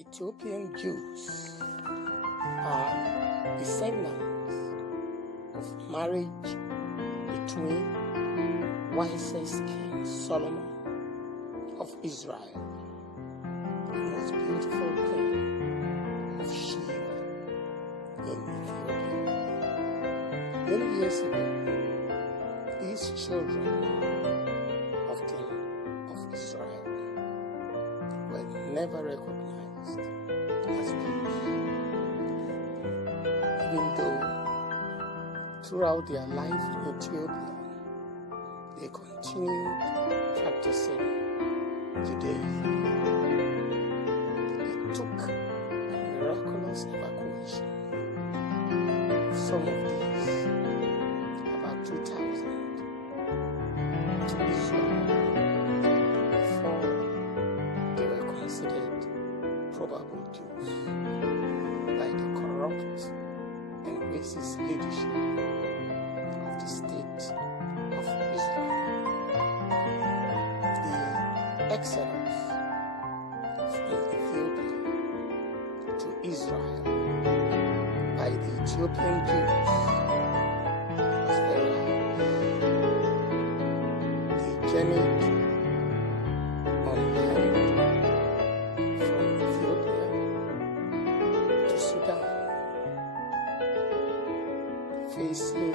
Ethiopian Jews are descendants of marriage between Wisest King Solomon of Israel and most beautiful queen of Sheba in Ethiopia. Many years ago, these children of King of Israel were never recognized as Jews, even though throughout their life in Ethiopia, they continued practicing Judaism. It took a miraculous evacuation of some of these, about 2,000, to Israel before they were considered probable Jews by the corrupt and racist leadership of the state of Israel. The exodus from Ethiopia to Israel by the Ethiopian Jews was very hard. They journeyed on land from Ethiopia to Sudan, facing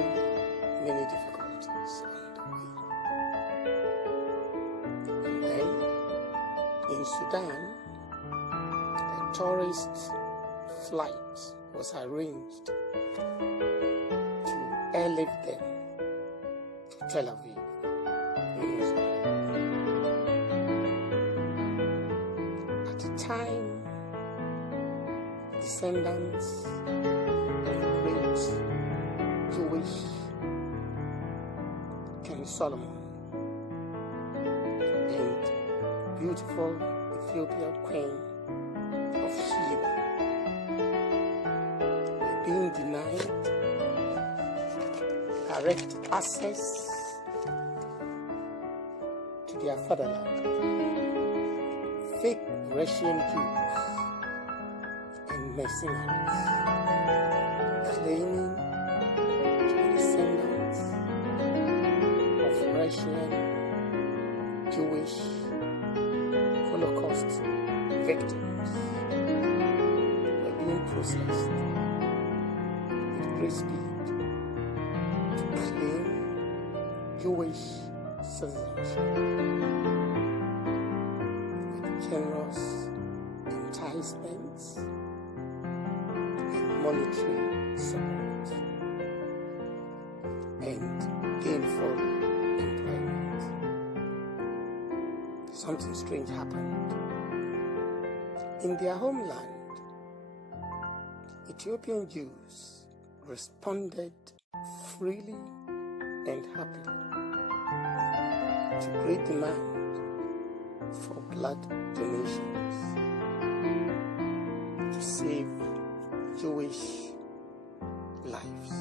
many difficulties on the way. And then, in Sudan, a tourist flight was arranged to airlift them to Tel Aviv in Israel. At the time, descendants of great Jewish King Solomon and beautiful Ethiopian queen of Sheba were being denied direct access to their fatherland. Fake Russian Jews and mercenaries claiming to be descendants of Russian Jewish Holocaust victims were being processed with great speed to claim Jewish citizenship with generous enticements and monetary support and gainful employment. Something strange happened. In their homeland, Ethiopian Jews responded freely and happily to great demand for blood donations to save Jewish lives.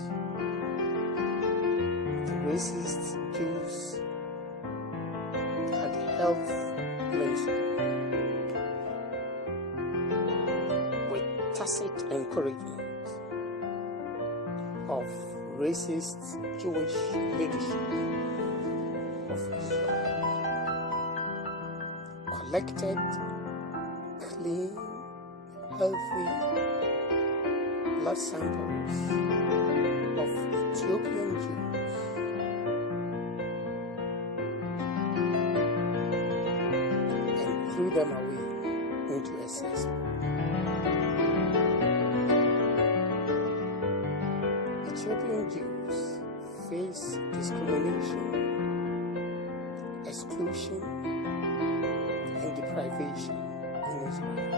The racist Jews had health ministry with tacit encouragement of racist Jewish leadership of Israel, collected clean, healthy blood samples of Ethiopian Jews and threw them away into a cesspool. Ethiopian Jews face discrimination, exclusion, and deprivation in Israel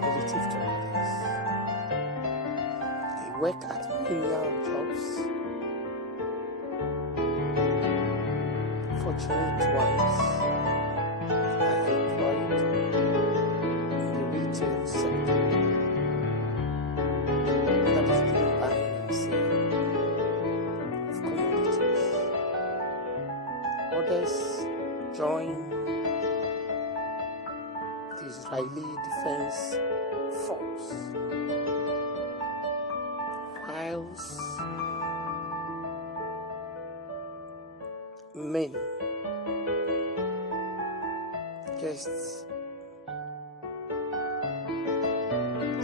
relative to others. They work at menial jobs. Fortunate ones are employed in the retail sector, that is doing buying and selling of commodities. Others join the Israeli Defense Force, whilst many just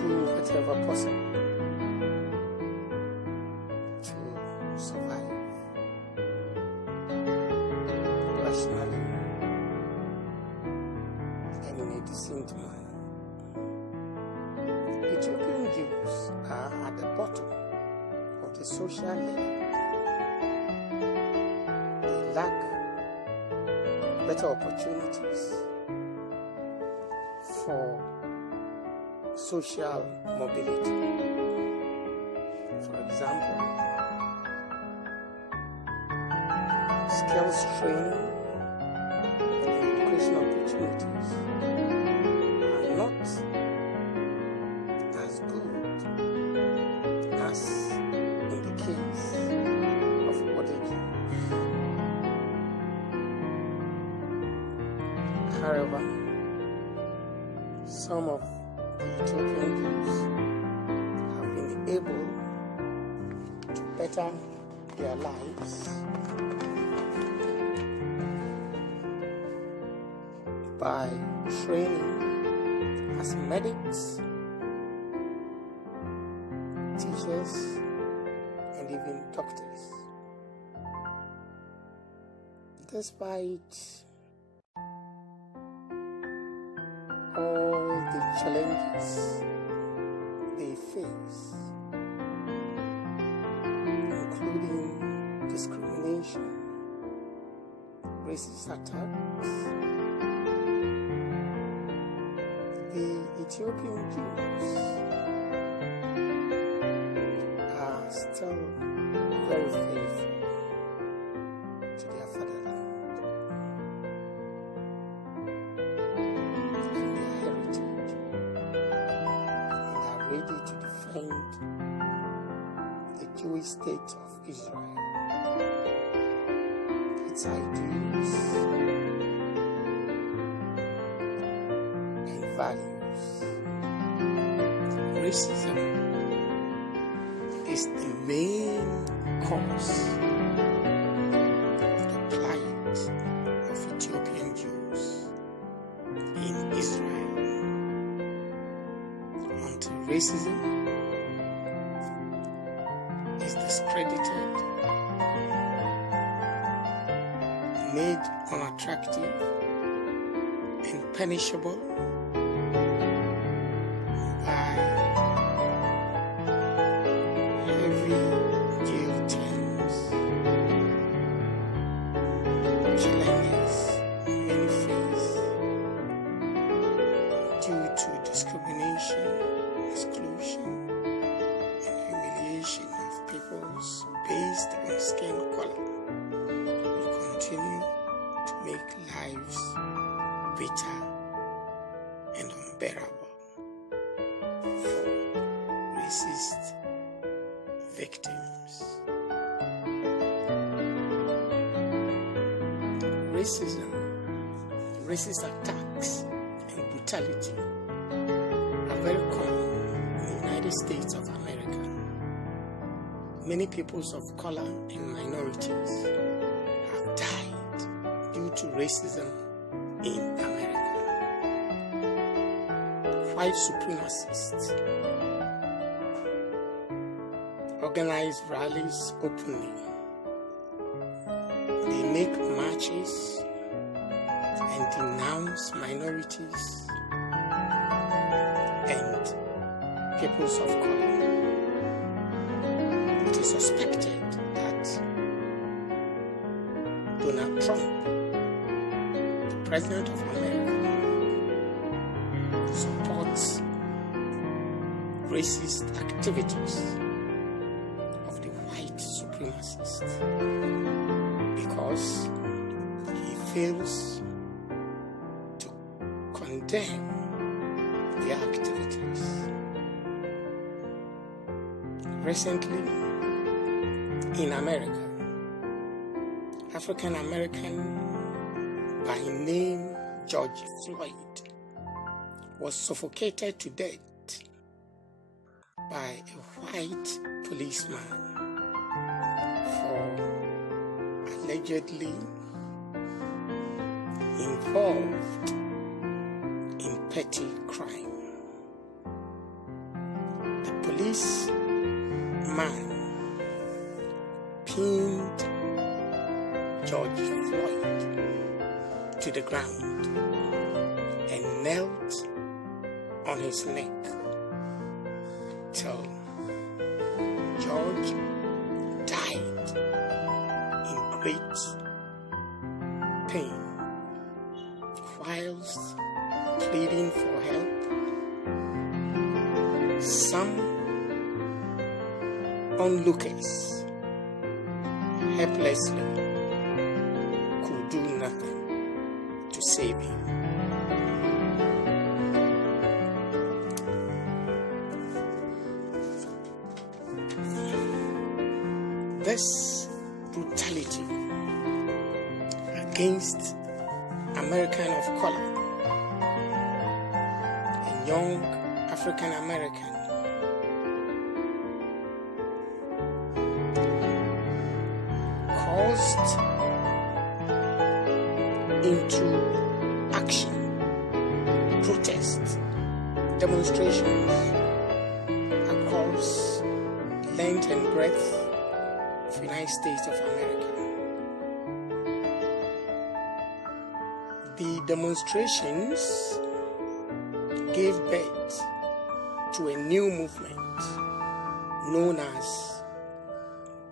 do whatever possible to survive rationally and in a decent manner. Ethiopian Jews are at the bottom of the social ladder. They lack better opportunities for social mobility. For example, skills training and education opportunities are not as good as in the case of other Jews. However, some of the Ethiopian Jews have been able to better their lives by training as medics, teachers, and even doctors. Despite all the challenges they face, including discrimination, racist attacks, the Ethiopian Jews are still very faithful to their fatherland and their heritage, and are ready to defend the Jewish state of Israel, its ideals and values. Racism is the main cause of the plight of Ethiopian Jews in Israel. Until racism is discredited, made unattractive and punishable by heavy jail terms, challenges many face due to discrimination, exclusion, and humiliation of peoples based on skin color, will continue to make lives bitter and unbearable for racist victims. Racism, racist attacks, and brutality are very common in the United States of America. Many peoples of color and minorities have died due to racism in America. White supremacists organize rallies openly. They make marches and denounce minorities and peoples of color. It is suspected that Donald Trump, the President of America, supports racist activities of the white supremacists because he fails to condemn their activities. Recently, in America, African American by name George Floyd was suffocated to death by a white policeman for allegedly involved in petty crime. The policeman pinned George Floyd to the ground and knelt on his neck till George died in great pain whilst pleading for help. Some onlookers helplessly could do nothing to save him. This brutality against American of color and young African American caused into action, protests, demonstrations across length and breadth of the United States of America. The demonstrations gave birth to a new movement known as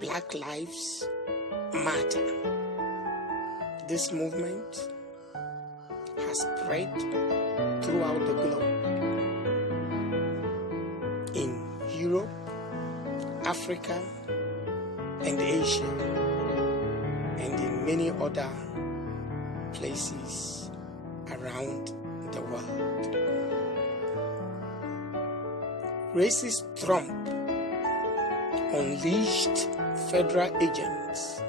Black Lives Matter. This movement has spread throughout the globe, in Europe, Africa, and Asia, and in many other places around the world. Racist Trump unleashed federal agents,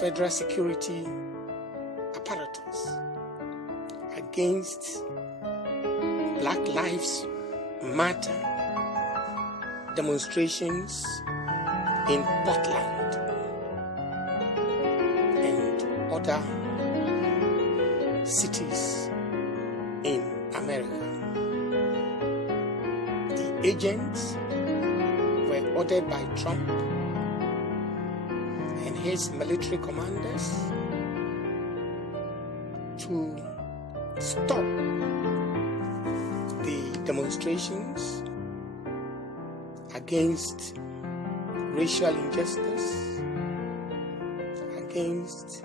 federal security apparatus against Black Lives Matter demonstrations in Portland and other cities in America. The agents were ordered by Trump and his military commanders to stop the demonstrations against racial injustice, against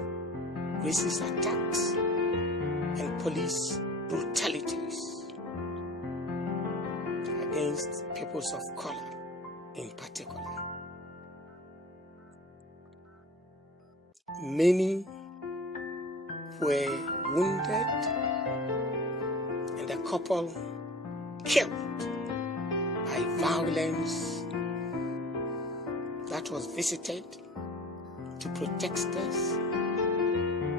racist attacks and police brutalities against peoples of color in particular. Many were wounded and a couple killed by violence that was visited to protesters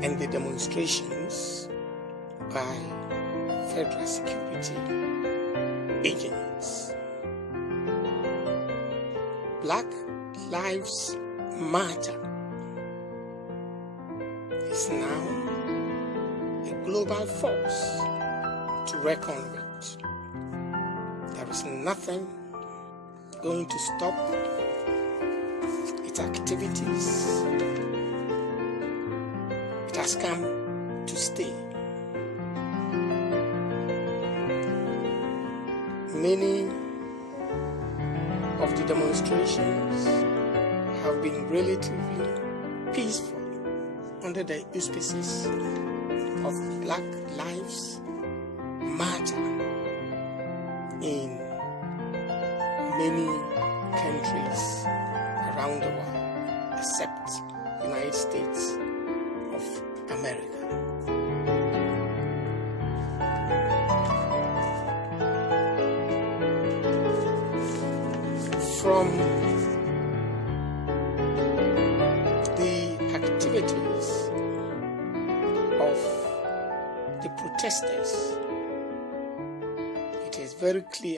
and the demonstrations by federal security agents. Black Lives Matter is now a global force to reckon with. There is nothing going to stop its activities. It has come to stay. Many of the demonstrations have been relatively peaceful under the auspices of Black Lives Matter in many countries around the world, except the United States of America. From the activities of the protesters very clear